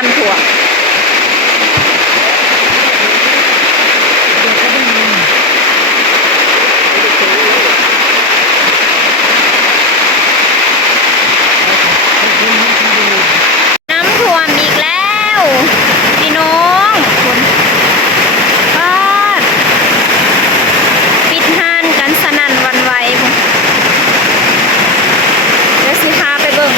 น้ำท่วมน้ำท่วมอีกแล้วพี่น้องคนบ้านปิดห้านกันสนั่นหวั่นไหวเดี๋ยวสิพาไปเบิ่ง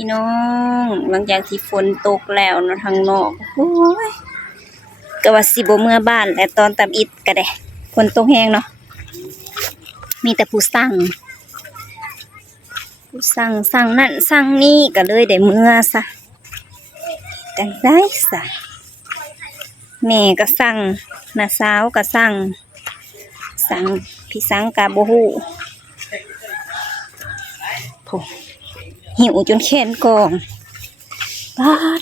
พี่น้องหลังจากที่ฝนตกแล้วเนาะทางนอกโอ้ยก็ว่าสิบ่เมื่อบ้านแล้วตอนตำอิฐก็ได้ฝนตกแห้งเนาะมีแต่ผู้สั่งนั่นสั่งนี่ก็เลยได้เมื่อซะจังได้ซะแม่ก็สั่งน้าสาวก็สั่งพี่สังก็บ่ฮู้โธ่หิวจนแขนกอง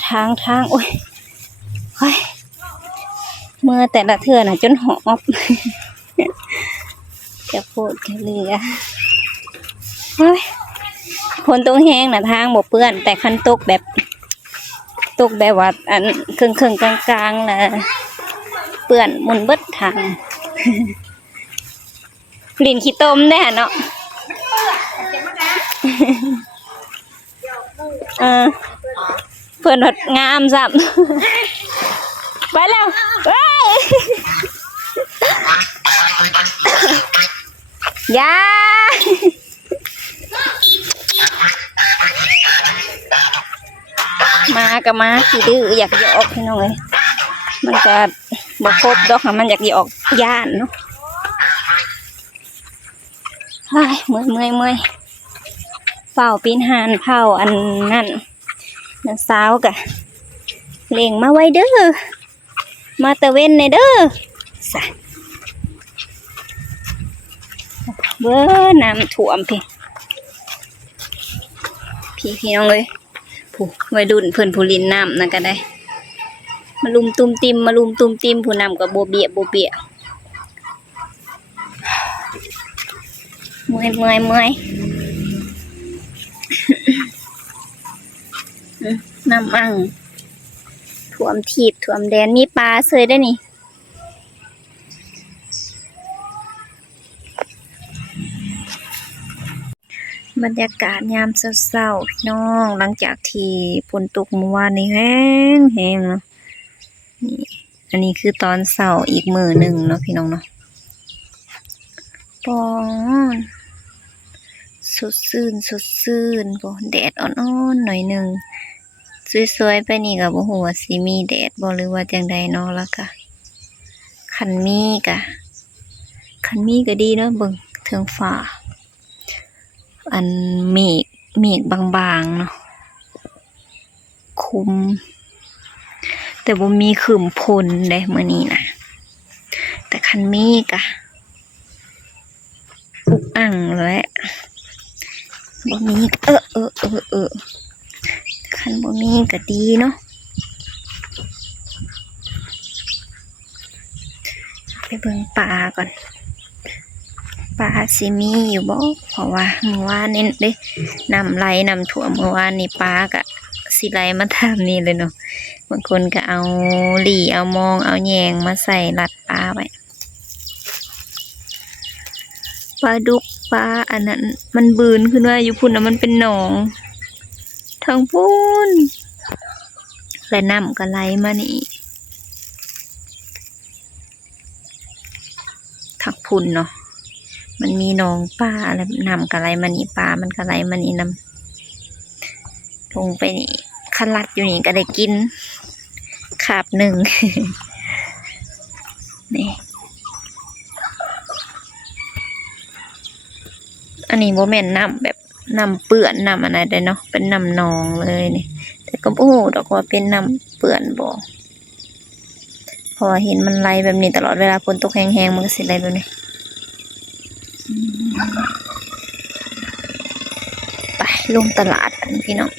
ทางโอ้ยเมื่อแต่ละเทื่อน่ะจนหอบจะโพดแค่เหลือฝนตกแห้งน่ะทางบ่เปื้อนแต่คันตกแบบว่าอันครึ่งกลางๆน่ะเปื้อนมุนเบิดทางลิ้นขี้ต้มได้เนาะเพื่อนหดงามซ้ำไปแล้วยามาก็มาขี้ดื้ออยากจะออกพี่น้องเลยมันก็บ่ครบดอกมันอยากจะออกย่านเนาะเมื่อยเฝ้าปีนหานเผาอันนั่นน้าสาวกะเล่งมาไว้เด้อมาตะเวนในเด้อสะเบ้อน้ำท่วมพี่น้องเลยผู้วัยรุ่นเพิ่นผู้ลินน้ำนั่นก็ได้มาลุมตุ้มติมผู้นำกับโบเบียเมื่อยน้ำอัง ท่วมทีบท่วมแดนมีปลาเสยได้นี่บรรยากาศยามเช้าๆพี่น้องหลังจากที่ฝนตกเมื่อวานนี้แห้งแห้งเนาะนี่อันนี้คือตอนเช้าอีกมื้อหนึ่งเนาะพี่น้องเนาะปอนสดชื่นบ่แดดอ่อนๆหน่อยหนึ่งสวยๆไปนี่ก็บ่ฮู้ว่าสิมีแดดบ่หรือว่าจังใดเนาะล่ะค่ะคันมีก็ดีเนาะเบิ่งเทิงฟ้าอันเมฆบางๆเนาะคุมแต่บ่มีครึ้มฝนเด้มื้อนี้นะแต่คันมีก็อุกอั่งและบ่มีคันบ่มีก็ดีเนาะไปเบิ่งปลาก่อนปลาสิมีอยู่บ่เพราะว่าเมื่อวานนี้เด้น้ำไหลน้ำท่วมเมื่อวานนี้ปลาก็สิไหลมาทางนี้เลยเนาะบางคนก็เอาหลี่เอามองเอาแยงมาใส่รัดปลาไว้ปลาดุกปลาอันนั้นมันบืนขึ้นว่าอยู่พุ่นน่ะมันเป็นหนองทางพุ่นและน้ำก็ไหลมานี่ทักพุ่นเนาะมันมีหนองปลาแล้วน้ำก็ไหลมานี่ปลามันก็ไหลมานี่น้ำลงไปนี่คันลัดอยู่นี่ก็ได้กินขาบหนึ่ง นี่อันนี้โมเมนน้ำแบบน้ำเปื้อนน้ำอะไรได้เนาะเป็นน้ำนองเลยนี่แต่ก็โอ้ดอกว่าเป็นน้ำเปื้อนบ่พอเห็นมันไหลแบบนี้ตลอดเวลาฝนตกแห้งๆมันก็สิไหลแบบนี้ไปลงตลาดกันพี่น้อง